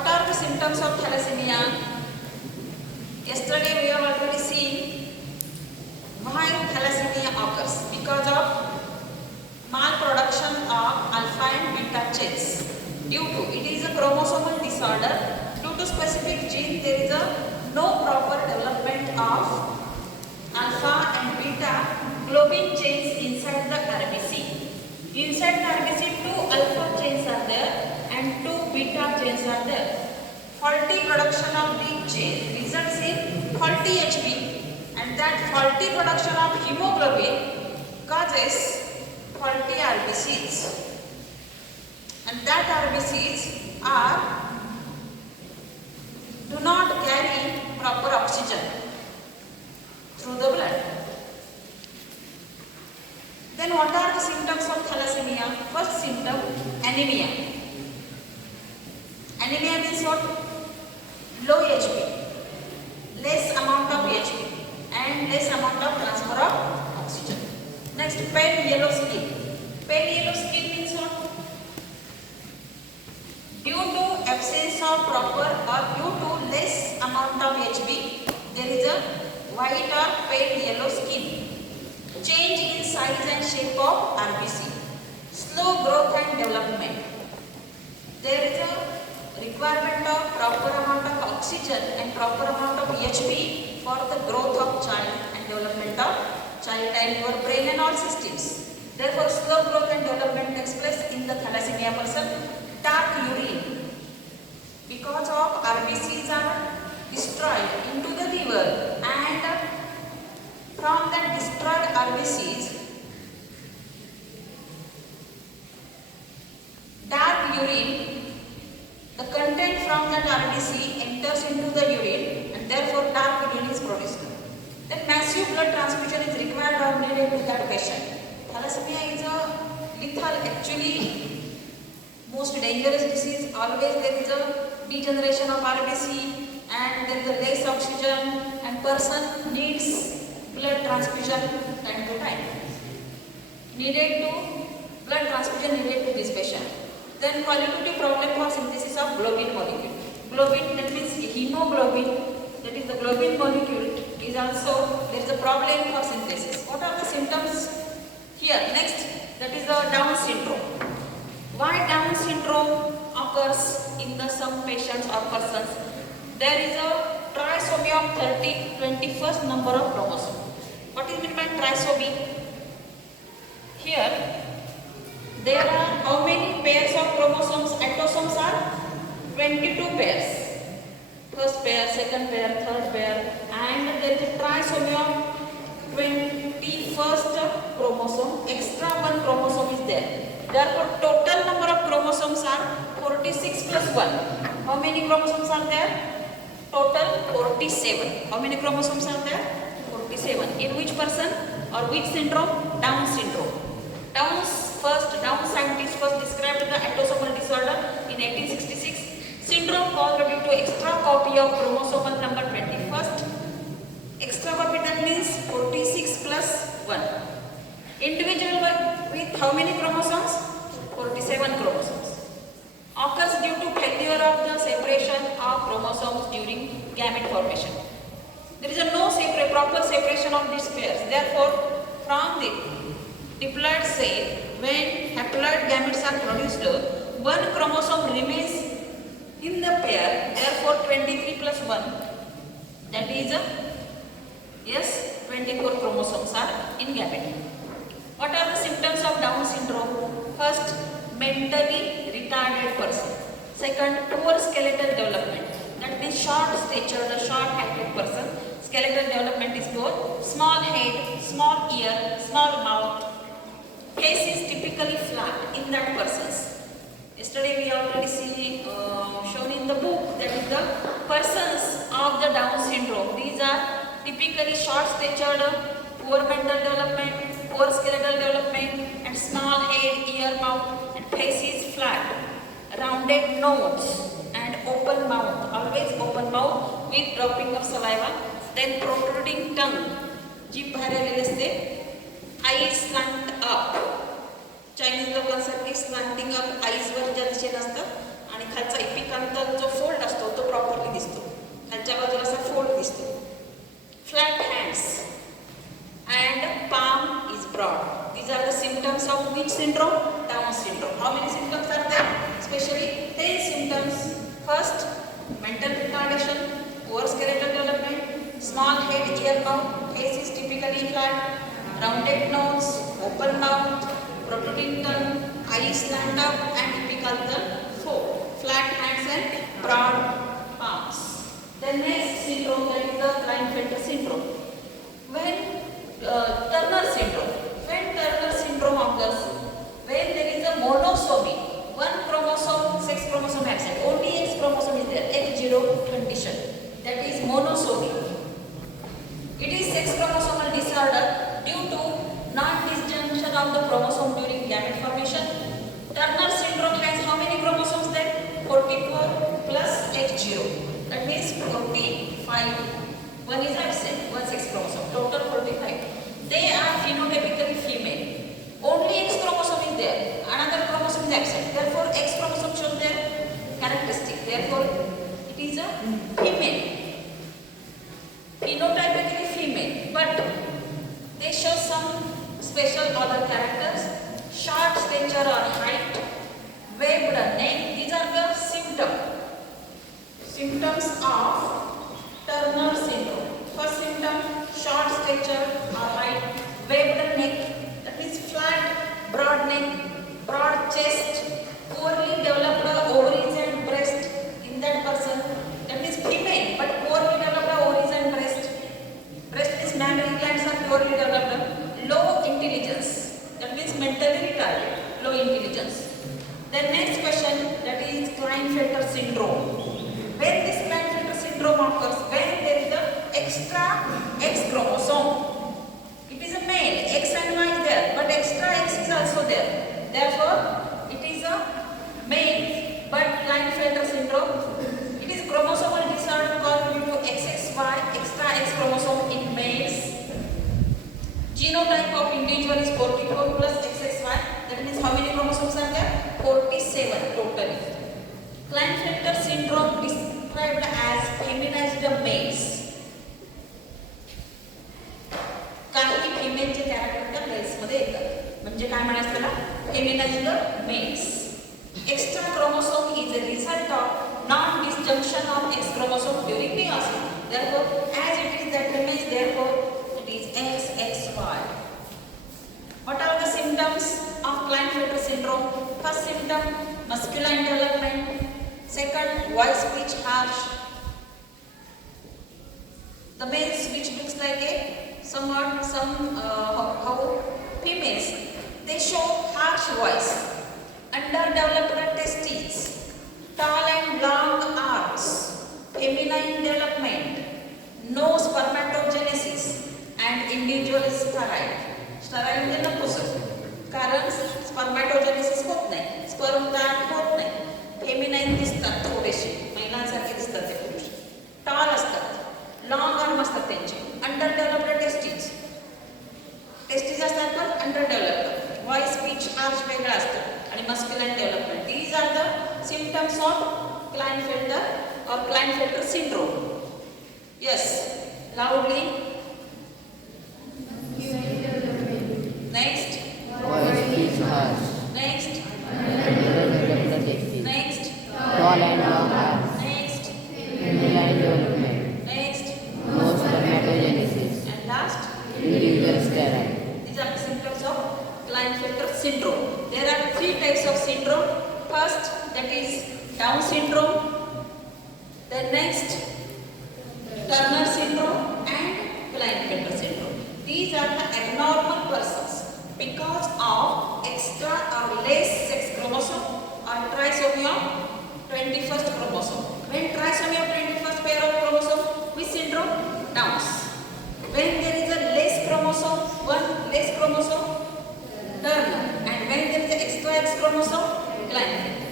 What are the symptoms of thalassemia? Yesterday we have already seen why thalassemia occurs because of malproduction of alpha and beta chains. Due to it is a chromosomal disorder. Due to specific gene, there is a no proper development of alpha and beta globin chains inside the RBC. Inside the RBC, 2 alpha chains are there and 2 beta chains are there. Faulty production of these chains results in faulty HB, and that faulty production of hemoglobin causes faulty RBCs, and that RBCs do not carry proper oxygen through the blood. Then what are the symptoms of thalassemia? First symptom, anemia. Anemia means what? Low HB, less amount of HB and less amount of transfer of oxygen. Next, pale yellow skin. Pale yellow skin means what? Due to absence of proper or due to less amount of HB, there is a white or pale yellow skin. Change in size and shape of RBC. Slow growth and development. There is a requirement of proper amount of oxygen and proper amount of HB for the growth of child and development of child and your brain and all systems. Therefore, slow growth and development takes place in the thalassemia person. Dark urine. Because of RBCs are destroyed into the liver, and from that destroyed RBCs, dark urine, the content from that RBC enters into the urine, and therefore dark urine is produced. Then massive blood transfusion is required or needed to that patient. Thalassemia is a lethal, actually most dangerous disease. Always there is a degeneration of RBC and there is a less oxygen, and person needs blood transfusion time to time. Blood transfusion needed to this patient. Then qualitative problem for synthesis of globin molecule. Globin, that means hemoglobin, that is the globin molecule, is also, there is a problem for synthesis. What are the symptoms here? Next, that is the Down syndrome. Why Down syndrome occurs in the some patients or persons? There is a trisomy of 30, 21st number of chromosome. What is meant by trisomy? Here, there are how many pairs of chromosomes? Autosomes are 22 pairs. First pair, second pair, third pair, and there is a trisomy of 21st chromosome. Extra one chromosome is there. Therefore, total number of chromosomes are 46 plus 1. How many chromosomes are there? Total 47. How many chromosomes are there? 47. In which person or which syndrome? Down syndrome. Down scientist first described the autosomal disorder in 1866. Syndrome caused due to extra copy of chromosomal number 21st. Extra copy, that means 46 plus 1. Individual with how many chromosomes? 47 chromosomes. Occurs due to failure of the separation of chromosomes during gamete formation. There is no proper separation of these pairs. Therefore, from the diploid cell, when haploid gametes are produced, one chromosome remains in the pair. Therefore, 23 plus 1, that is 24 chromosomes are in gamete. What are the symptoms of Down syndrome? First, mentally retarded person. Second, poor skeletal development. That means short stature, the short-handed person. Skeletal development is poor. Small head, small ear, small mouth. Face is typically flat in that person's. Yesterday we already shown in the book that is the persons of the Down syndrome. These are typically short-statured, poor mental development, poor skeletal development, and small head, ear, mouth, and face is flat. Rounded nose and open mouth, always open mouth with dropping of saliva. Then protruding tongue, जीभ बाहेर आलेली असते. Eyes slant up. Chinese लोकांसारखी slanting up आईजवर जलचे नसतात आणि खालचा एपिकांतल जो fold First, mental retardation, poor skeletal development, small head, ear count, face is typically flat, rounded nose, open mouth, protruding tongue, eyes slant up, and typical the four, flat hands and broad palms. The next syndrome, that is the Klinefelter syndrome. When Turner syndrome, occurs, when there is a monosomy, one chromosome, sex chromosome absent, only X chromosome is there, X0 condition, that is monosomy. It is sex chromosomal disorder due to non-disjunction of the chromosome during gamete formation. Turner syndrome has how many chromosomes then? 44 plus X0. That means 45. One is absent, one sex chromosome. Total 45. They are phenotypically female. Only X chromosome is there. Another chromosome is absent. Therefore, X chromosome shows their characteristic. Therefore, it is a female. Phenotypically female, but they show some special other characters. Short stature or height, webbed neck. These are the symptoms of Turner syndrome. First symptom, short stature or height, webbed neck, that is flat, broad neck, broad chest, poorly developed ovaries and breast in that person. That is female, but poorly developed ovaries and breast. Breast means mammary glands are poorly developed. Low intelligence, that means mentally retarded, low intelligence. The next question, that is Klinefelter syndrome. When this Klinefelter syndrome occurs, when there is the extra X chromosome, it is a male, X and Y is there, but extra X is also there. Therefore, it is a male, but Klinefelter syndrome. It is chromosomal disorder caused due to XXY, extra X chromosome in males. Genotype of individual is 44 plus XXY. That means how many chromosomes are there? 47 totally. Klinefelter syndrome described as feminized males. काही फिमेलचे character त्या मेल्समध्ये येतात. म्हणजे काय म्हणायचं त्याला? Feminized males. Extra chromosome is a result of non disjunction of X chromosome during meiosis. Therefore, as it is that remains, therefore it is XXY. What are the symptoms of Klinefelter syndrome? First symptom, masculine development. Second, voice pitch harsh. The males which looks like a how females, they show harsh voice, underdeveloped testes, tall and long arms, feminine development, no spermatogenesis, and individual is sterile. Sterile म्हणजे नपुसक, कारण स्पर्मॅटोजेनेसिस होत नाही, sperm तयार होत नाही. Feminine दिसतात, थोडेसे महिलांसारखे दिसतात ते पुरुष. टॉल असतात, लॉंग आर्म असतात त्यांचे, अंडर डेव्हलप्ड टेस्टीज असतात पण under developed. Voice pitch harsh वेगळा असतं आणि masculine development. These are the symptoms of Klinefelter or Klinefelter syndrome. Yes, loudly. Next. Voice pitch harsh. Next. Next. Tall and long arms. Next. Feminine development. Next. No spermatogenesis. And last. Individual sterile. These are the symptoms of Klinefelter syndrome. There are 3 types of syndrome. First, that is Down syndrome. The next, Turner syndrome and Klinefelter syndrome. These are the abnormal persons because of extra or less sex chromosome or trisomy of 21st chromosome. When trisomy of 21st pair of chromosome, which syndrome? Downs. When there is a less chromosome, one less chromosome, Turner. And when there is an extra X chromosome, Klinefelter.